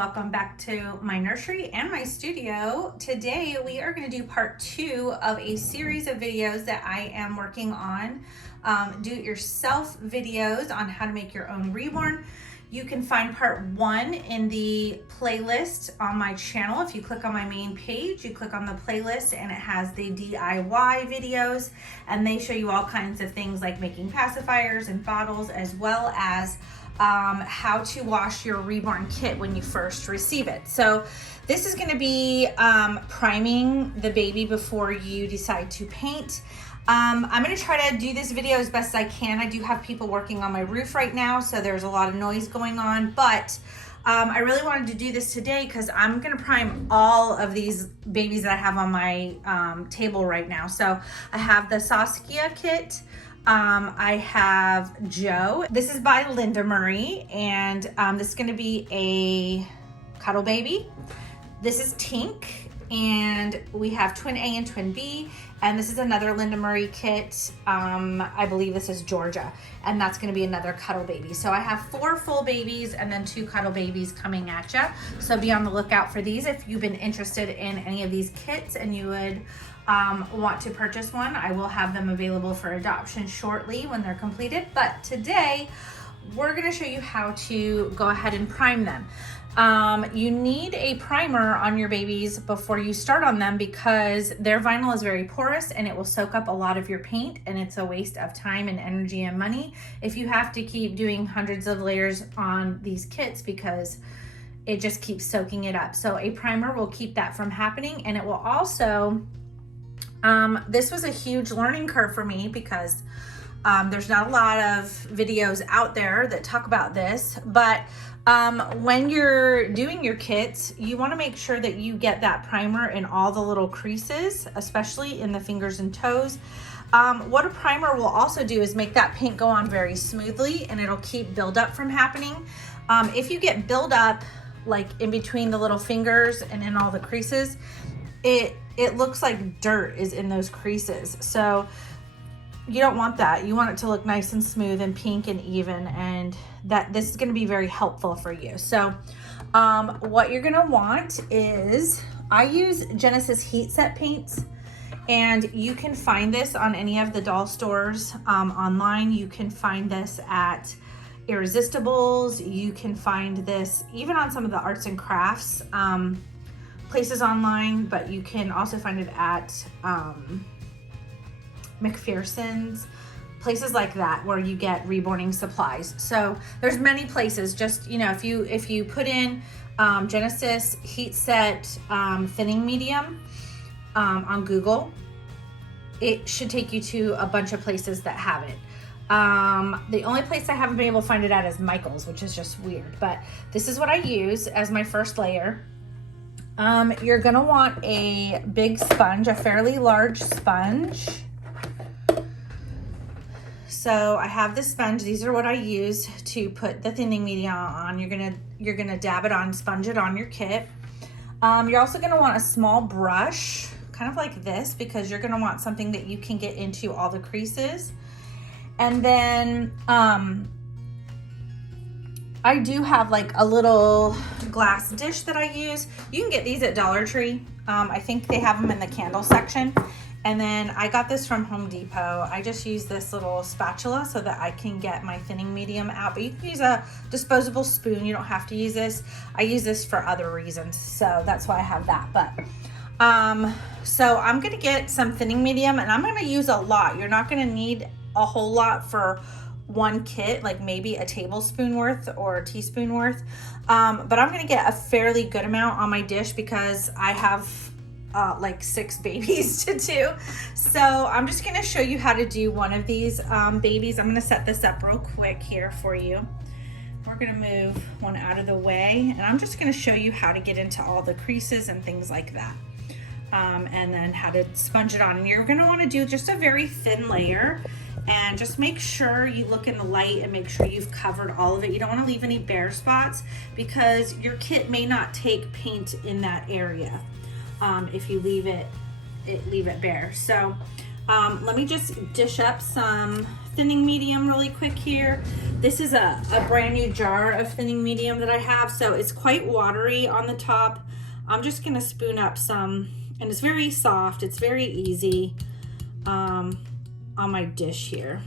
welcome back to my nursery and my studio. Today we are going to do part 2 of a series of videos that I am working on, do-it-yourself videos on how to make your own Reborn. You can find part 1 in the playlist on my channel. If you click on my main page, you click on the playlist and it has the DIY videos, and they show you all kinds of things like making pacifiers and bottles, as well as how to wash your Reborn kit when you first receive it. So this is going to be priming the baby before you decide to paint. I'm going to try to do this video as best as I can. I do have people working on my roof right now, so there's a lot of noise going on, but I really wanted to do this today because I'm going to prime all of these babies that I have on my table right now. So I have the Saskia kit. I have Joe. This is by Linda Murray, and this is going to be a cuddle baby. This is Tink, and we have Twin A and Twin B, and this is another Linda Murray kit. I believe this is Georgia, and that's going to be another cuddle baby. So I have 4 full babies and then 2 cuddle babies coming at you. So be on the lookout for these. If you've been interested in any of these kits and you would want to purchase one, I will have them available for adoption shortly when they're completed. But today we're going to show you how to go ahead and prime them. You need a primer on your babies before you start on them because their vinyl is very porous and it will soak up a lot of your paint, and it's a waste of time and energy and money if you have to keep doing hundreds of layers on these kits because it just keeps soaking it up. So a primer will keep that from happening, and it will also this was a huge learning curve for me because there's not a lot of videos out there that talk about this, but when you're doing your kits, you want to make sure that you get that primer in all the little creases, especially in the fingers and toes. What a primer will also do is make that paint go on very smoothly, and it'll keep buildup from happening. If you get buildup like in between the little fingers and in all the creases, it looks like dirt is in those creases. So you don't want that. You want it to look nice and smooth and pink and even, and this is going to be very helpful for you. So what you're going to want is, I use Genesis heat set paints, and you can find this on any of the doll stores online. You can find this at Irresistibles. You can find this even on some of the arts and crafts places online, but you can also find it at McPherson's, places like that where you get reborning supplies. So there's many places. Just, you know, if you put in Genesis heat set thinning medium on Google, it should take you to a bunch of places that have it. The only place I haven't been able to find it at is Michael's, which is just weird, but this is what I use as my first layer. You're gonna want a big sponge, a fairly large sponge. So I have this sponge. These are what I use to put the thinning media on. You're gonna dab it on, sponge it on your kit. You're also gonna want a small brush, kind of like this, because you're gonna want something that you can get into all the creases. And then I do have like a little glass dish that I use. You can get these at Dollar Tree. I think they have them in the candle section. And then I got this from Home Depot. I just use this little spatula so that I can get my thinning medium out. But you can use a disposable spoon. You don't have to use this. I use this for other reasons, so that's why I have that. But so I'm gonna get some thinning medium, and I'm gonna use a lot. You're not gonna need a whole lot for one kit, like maybe a tablespoon worth or a teaspoon worth. But I'm gonna get a fairly good amount on my dish because I have like 6 babies to do. So I'm just gonna show you how to do one of these babies. I'm gonna set this up real quick here for you. We're gonna move one out of the way, and I'm just gonna show you how to get into all the creases and things like that. And then how to sponge it on. And you're gonna wanna do just a very thin layer, and just make sure you look in the light and make sure you've covered all of it. You don't wanna leave any bare spots because your kit may not take paint in that area if you leave it bare. So Let me just dish up some thinning medium really quick here. This is a brand new jar of thinning medium that I have, so it's quite watery on the top. I'm just gonna spoon up some, and it's very soft, it's very easy on my dish here.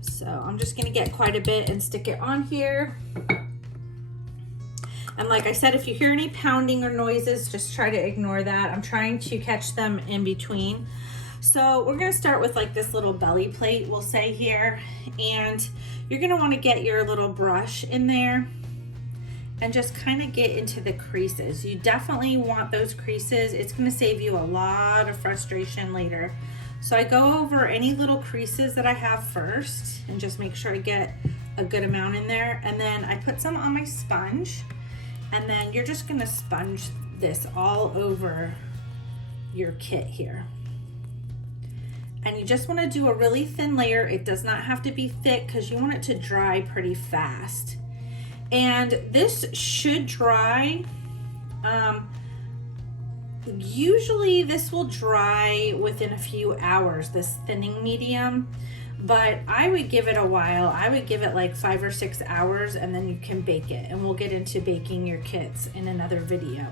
So I'm just gonna get quite a bit and stick it on here. And like I said, if you hear any pounding or noises, just try to ignore that. I'm trying to catch them in between. So we're gonna start with like this little belly plate, we'll say here, and you're gonna wanna get your little brush in there and just kind of get into the creases. You definitely want those creases. It's gonna save you a lot of frustration later. So I go over any little creases that I have first and just make sure I get a good amount in there. And then I put some on my sponge. And then you're just gonna sponge this all over your kit here. And you just wanna do a really thin layer. It does not have to be thick because you want it to dry pretty fast. And this should dry, usually this will dry within a few hours, this thinning medium. But I would give it a while. I would give it like 5 or 6 hours, and then you can bake it. And we'll get into baking your kits in another video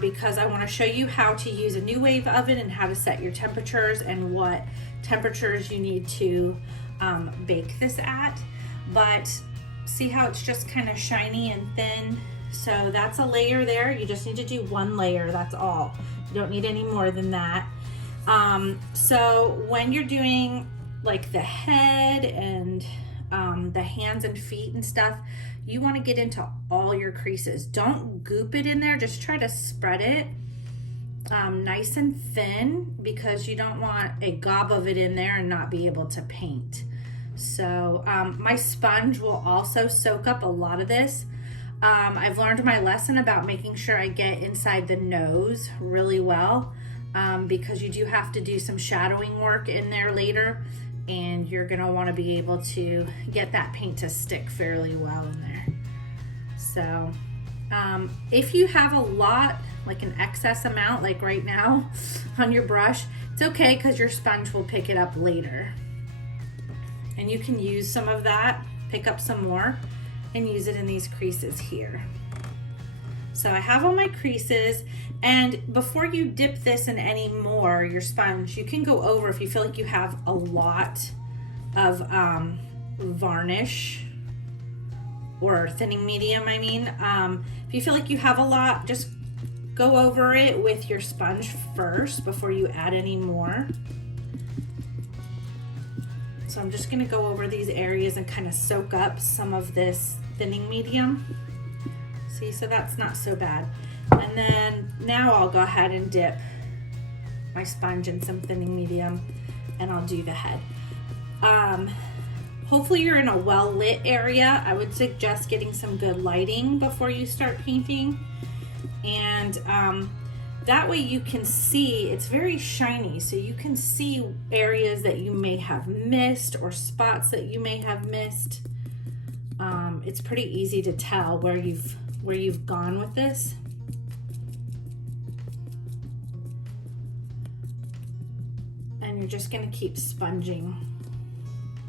because I want to show you how to use a new wave oven and how to set your temperatures and what temperatures you need to bake this at. But see how it's just kind of shiny and thin? So that's a layer there. You just need to do one layer, that's all. You don't need any more than that. So when you're doing like the head and the hands and feet and stuff, you want to get into all your creases. Don't goop it in there, just try to spread it nice and thin because you don't want a gob of it in there and not be able to paint. So my sponge will also soak up a lot of this. I've learned my lesson about making sure I get inside the nose really well because you do have to do some shadowing work in there later, and you're gonna wanna be able to get that paint to stick fairly well in there. So if you have a lot, like an excess amount, like right now on your brush, it's okay because your sponge will pick it up later. And you can use some of that, pick up some more, and use it in these creases here. So I have all my creases, and before you dip this in any more, your sponge, you can go over if you feel like you have a lot of varnish or thinning medium, I mean. If you feel like you have a lot, just go over it with your sponge first before you add any more. So I'm just gonna go over these areas and kind of soak up some of this thinning medium. See, so that's not so bad. And then now I'll go ahead and dip my sponge in some thinning medium and I'll do the head. Hopefully you're in a well-lit area. I would suggest getting some good lighting before you start painting. And that way you can see, it's very shiny, so you can see areas that you may have missed or spots that you may have missed. It's pretty easy to tell where you've gone with this. And you're just gonna keep sponging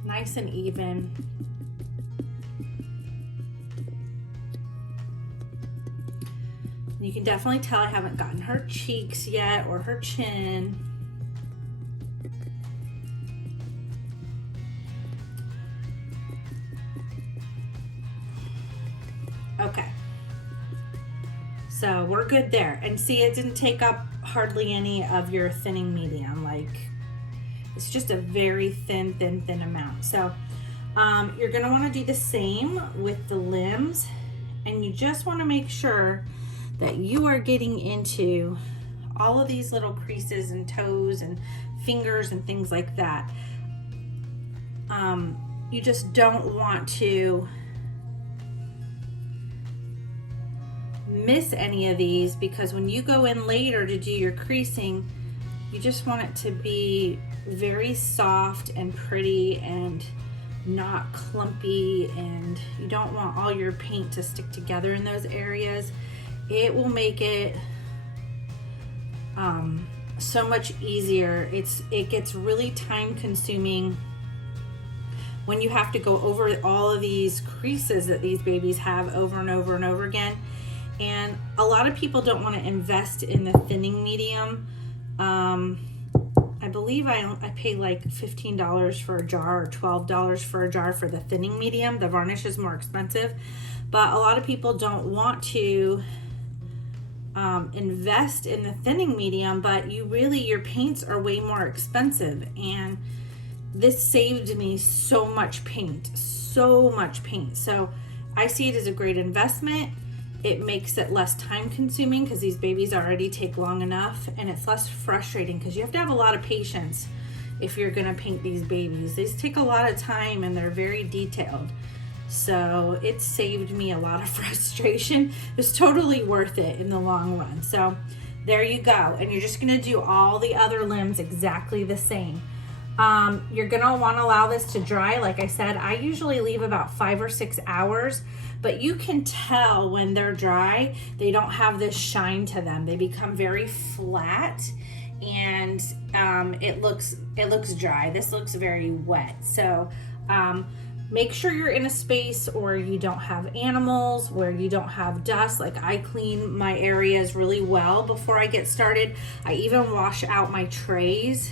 nice and even. You can definitely tell I haven't gotten her cheeks yet or her chin. Okay, so we're good there. And see, it didn't take up hardly any of your thinning medium. Like, it's just a very thin amount. So you're gonna wanna do the same with the limbs, and you just wanna make sure that you are getting into all of these little creases and toes and fingers and things like that. You just don't want to miss any of these, because when you go in later to do your creasing, you just want it to be very soft and pretty and not clumpy, and you don't want all your paint to stick together in those areas. It will make it so much easier. It gets really time consuming when you have to go over all of these creases that these babies have over and over and over again. And a lot of people don't want to invest in the thinning medium. I believe I pay like $15 for a jar or $12 for a jar for the thinning medium. The varnish is more expensive, but a lot of people don't want to invest in the thinning medium, but your paints are way more expensive, and this saved me so much paint. So I see it as a great investment. It makes it less time consuming because these babies already take long enough, and it's less frustrating because you have to have a lot of patience if you're gonna paint these babies. These take a lot of time and they're very detailed. So it saved me a lot of frustration. It's totally worth it in the long run. So there you go. And you're just gonna do all the other limbs exactly the same. You're gonna wanna allow this to dry. Like I said, I usually leave about 5 or 6 hours, but you can tell when they're dry, they don't have this shine to them. They become very flat, and it looks dry. This looks very wet. So make sure you're in a space where you don't have animals, where you don't have dust. Like, I clean my areas really well before I get started. I even wash out my trays,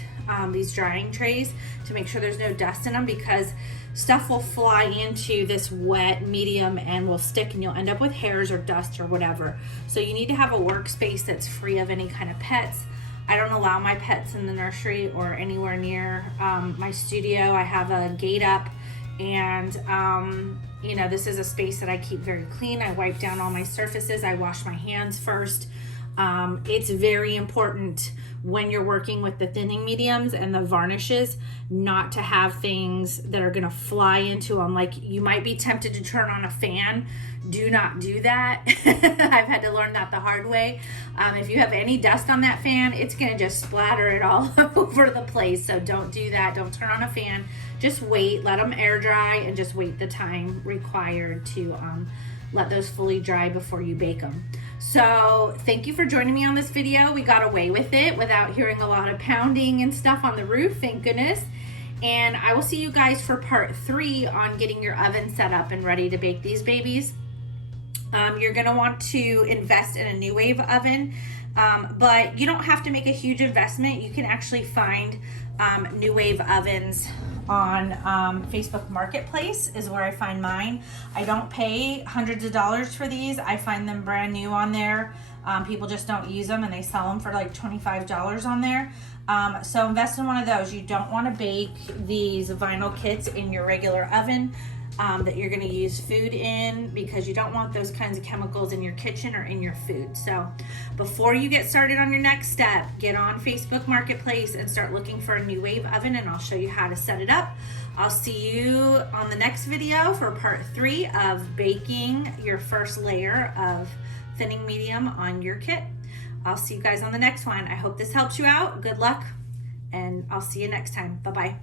these drying trays, to make sure there's no dust in them, because stuff will fly into this wet medium and will stick, and you'll end up with hairs or dust or whatever. So you need to have a workspace that's free of any kind of pets. I don't allow my pets in the nursery or anywhere near my studio. I have a gate up, and you know, this is a space that I keep very clean. I wipe down all my surfaces. I wash my hands first. It's very important when you're working with the thinning mediums and the varnishes not to have things that are gonna fly into them. Like, you might be tempted to turn on a fan. Do not do that. I've had to learn that the hard way. If you have any dust on that fan, it's gonna just splatter it all over the place. So don't do that. Don't turn on a fan. Just wait, let them air dry, and just wait the time required to let those fully dry before you bake them. So thank you for joining me on this video. We got away with it without hearing a lot of pounding and stuff on the roof, thank goodness. And I will see you guys for part 3 on getting your oven set up and ready to bake these babies. You're gonna want to invest in a New Wave oven, but you don't have to make a huge investment. You can actually find New Wave ovens on Facebook Marketplace is where I find mine. I don't pay hundreds of dollars for these. I find them brand new on there. People just don't use them, and they sell them for like $25 on there. So invest in one of those. You don't want to bake these vinyl kits in your regular oven that you're going to use food in, because you don't want those kinds of chemicals in your kitchen or in your food. So before you get started on your next step, get on Facebook Marketplace and start looking for a New Wave oven, and I'll show you how to set it up. I'll see you on the next video for part 3 of baking your first layer of thinning medium on your kit. I'll see you guys on the next one. I hope this helps you out. Good luck, and I'll see you next time. Bye-bye.